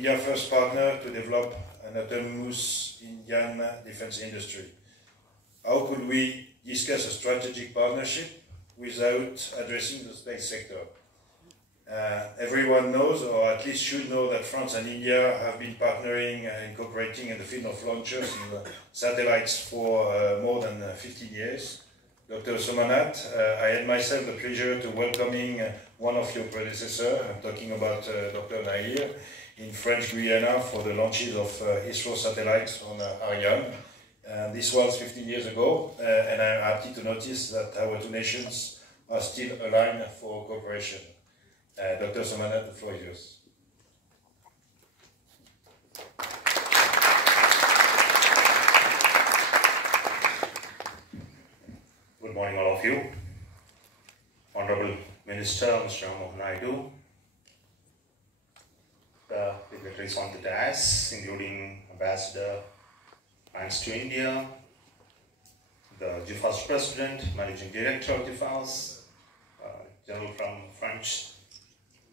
India's first partner to develop an autonomous Indian defense industry. How could we discuss a strategic partnership without addressing the space sector? Everyone knows, or at least should know, that France and India have been partnering and cooperating in the field of launchers and satellites for more than 15 years. Dr. Somnath, I had myself the pleasure to welcoming one of your predecessors, I'm talking about Dr. Nahir, in French Guyana for the launches of ISRO satellites on Ariane. This was 15 years ago, and I'm happy to notice that our two nations are still aligned for cooperation. Dr. Somnath, the floor is yours. Good morning, all of you. Honorable Minister, Mr. Naidu, the dignitaries on the dais, including Ambassador France to India, the GIFAS President, Managing Director of GIFAS, General from French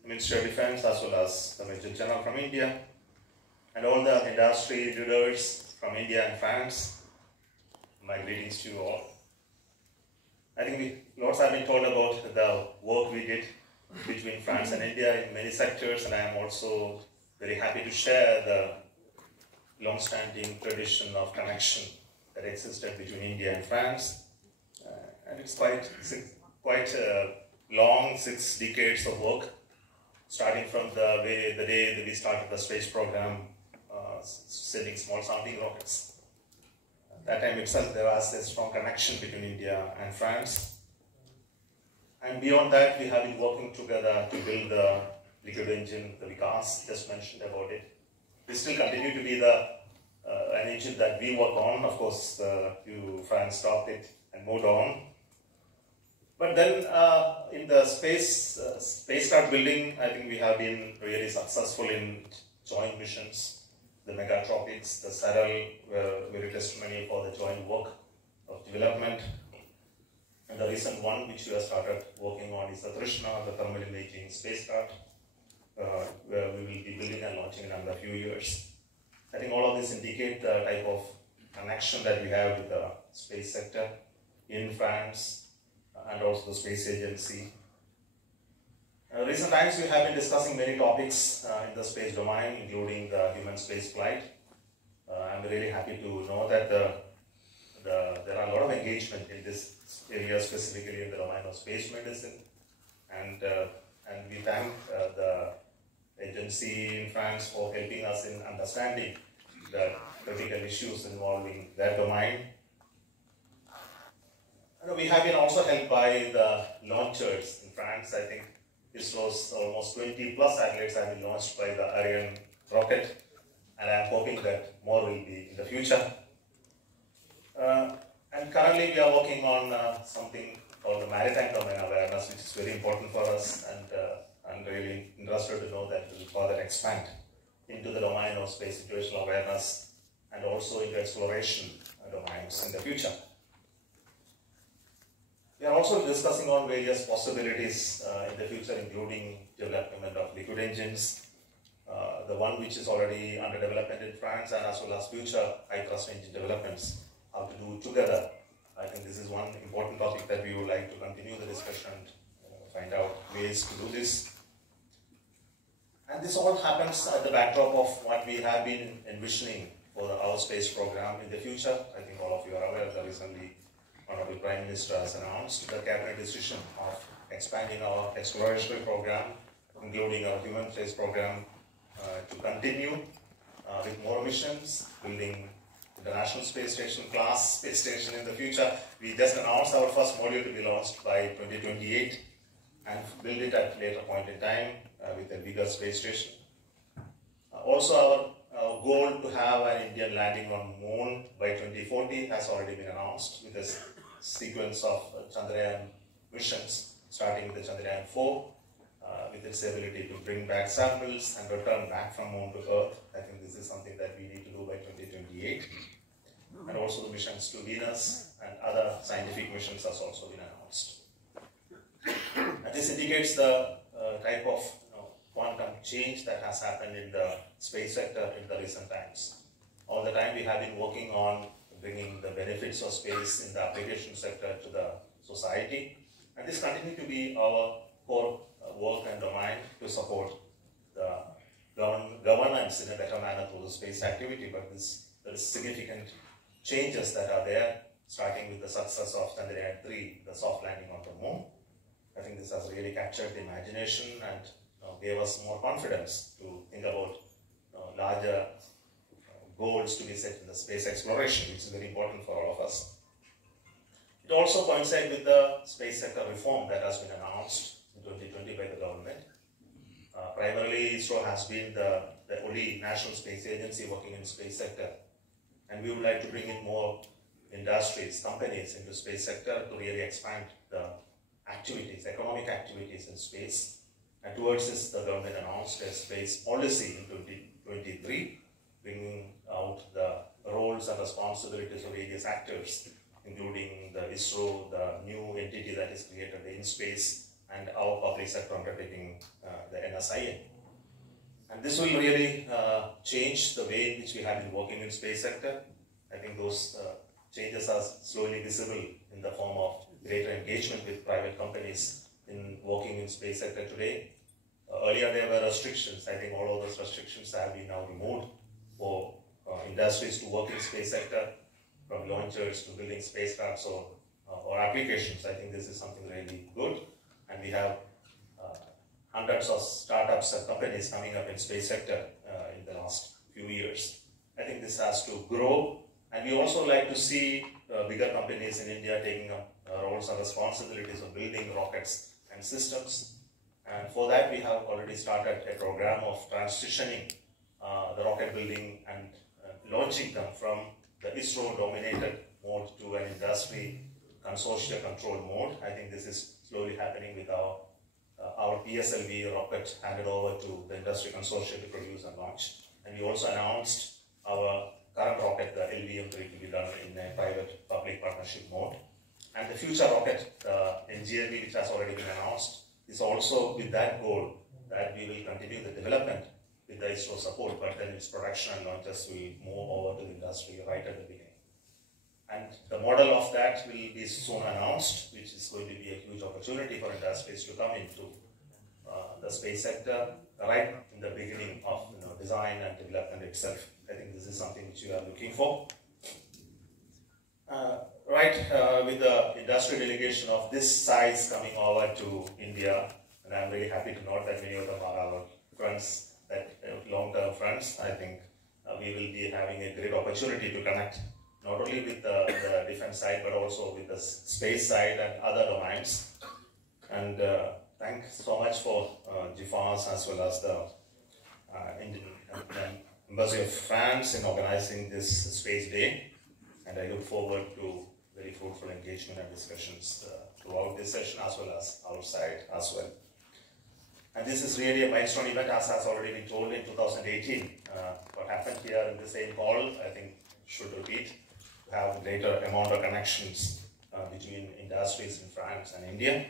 Minister of Defense, as well as the Major General from India, and all the industry leaders from India and France. My greetings to you all. I think lots have been told about the work we did between France and India in many sectors, and I am also very happy to share the long-standing tradition of connection that existed between India and France. And it's quite a long 6 decades of work, starting from the day that we started the space program, sending small sounding rockets. At that time itself, there was a strong connection between India and France. And beyond that, we have been working together to build the liquid engine, the GIFAS, just mentioned about it. We still continue to be an engine that we work on. Of course, France stopped it and moved on. But then in the spacecraft building, I think we have been really successful in joint missions. The megatropics, the Saral were very testimony for the joint work of development. And the recent one which we have started working on is the Trishna, the thermal imaging spacecraft, where we will be building and launching in another few years. I think all of this indicate the type of connection that we have with the space sector in France and also the space agency. In recent times, we have been discussing many topics in the space domain, including the human space flight. I'm really happy to know that there are a lot of engagement in this area, specifically in the domain of space medicine. And we thank the agency in France for helping us in understanding the critical issues involving that domain. We have been also helped by the launchers in France. I think ISRO's almost 20 plus satellites have been launched by the Ariane rocket, and I am hoping that more will be in the future. And currently we are working on something called the maritime domain awareness, which is very important for us, and I'm really interested to know that we will further expand into the domain of space situational awareness and also into exploration domains in the future. We are also discussing on various possibilities in the future, including development of liquid engines, the one which is already under development in France, and as well as future high-thrust engine developments, how to do together. I think this is one important topic that we would like to continue the discussion and find out ways to do this. And this all happens at the backdrop of what we have been envisioning for our space program in the future. I think all of you are aware that recently Honorable Prime Minister has announced the cabinet decision of expanding our exploratory program, including our human space program, to continue with more missions, building International Space Station class space station in the future. We just announced our first module to be launched by 2028 and build it at a later point in time with a bigger space station. Also, our goal to have an Indian landing on Moon by 2040 has already been announced with a sequence of Chandrayaan missions, starting with the Chandrayaan 4, with its ability to bring back samples and return back from Moon to Earth. I think this is something that we need to do by 2028. And also the missions to Venus and other scientific missions has also been announced. And this indicates the type of quantum change that has happened in the space sector in the recent times. All the time we have been working on bringing the benefits of space in the application sector to the society, and this continues to be our core work and domain to support the governance in a better manner through the space activity. But there is significant changes that are there, starting with the success of Chandrayaan-3, the soft landing on the moon. I think this has really captured the imagination and gave us more confidence to think about larger goals to be set in the space exploration, which is very important for all of us. It also coincides with the space sector reform that has been announced in 2020 by the government. Primarily, ISRO has been the only national space agency working in the space sector, and we would like to bring in more industries, companies into space sector to really expand the activities, economic activities in space. And towards this, the government announced a space policy in 2023, bringing out the roles and responsibilities of various actors, including the ISRO, the new entity that is created, the InSpace, and our public sector undertaking, the NSIA. And this will really change the way in which we have been working in space sector. I think those changes are slowly visible in the form of greater engagement with private companies in working in space sector today. Earlier there were restrictions. I think all of those restrictions have been now removed for industries to work in space sector, from launchers to building spacecrafts or applications. I think this is something really good, and we have hundreds of startups and companies coming up in space sector in the last few years. I think this has to grow, and we also like to see bigger companies in India taking up roles and responsibilities of building rockets and systems. And for that, we have already started a program of transitioning the rocket building and launching them from the ISRO-dominated mode to an industry consortia control mode. I think this is slowly happening with our PSLV rocket handed over to the industry consortia to produce and launch. And we also announced our current rocket, the LVM-3, to be done in a private-public partnership mode. And the future rocket, the NGLV, which has already been announced, is also with that goal that we will continue the development with the ISRO support, but then its production and launches will move over to the industry right at the beginning. And the model of that will be soon announced, which is going to be a huge opportunity for industries to come into the space sector right in the beginning of design and development itself. I think this is something which we are looking for. With the industry delegation of this size coming over to India, and I'm very happy to note that many of them are our friends, long-term friends. I think we will be having a great opportunity to connect not only with the defense side, but also with the space side and other domains. And thanks so much for GIFAS as well as the Indian Embassy of France in organizing this Space Day. And I look forward to very fruitful engagement and discussions throughout this session as well as outside as well. And this is really a milestone event, as has already been told in 2018. What happened here in the same hall, I think, should repeat, to have a greater amount of connections between industries in France and India.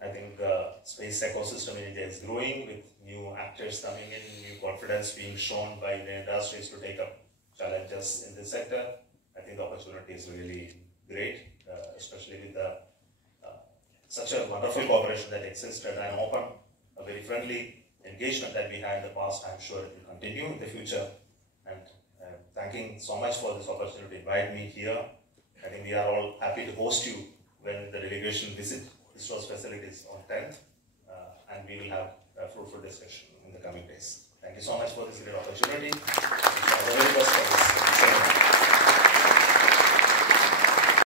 I think the space ecosystem in India is growing with new actors coming in, new confidence being shown by the industries to take up challenges in this sector. I think the opportunity is really great, especially with such a wonderful cooperation that existed and open, a very friendly engagement that we had in the past. I'm sure it will continue in the future. And thanking so much for this opportunity to invite me here. I think we are all happy to host you when the delegation visits ISRO's facilities on 10th, and we will have a fruitful discussion in the coming days. Thank you so much for this great opportunity.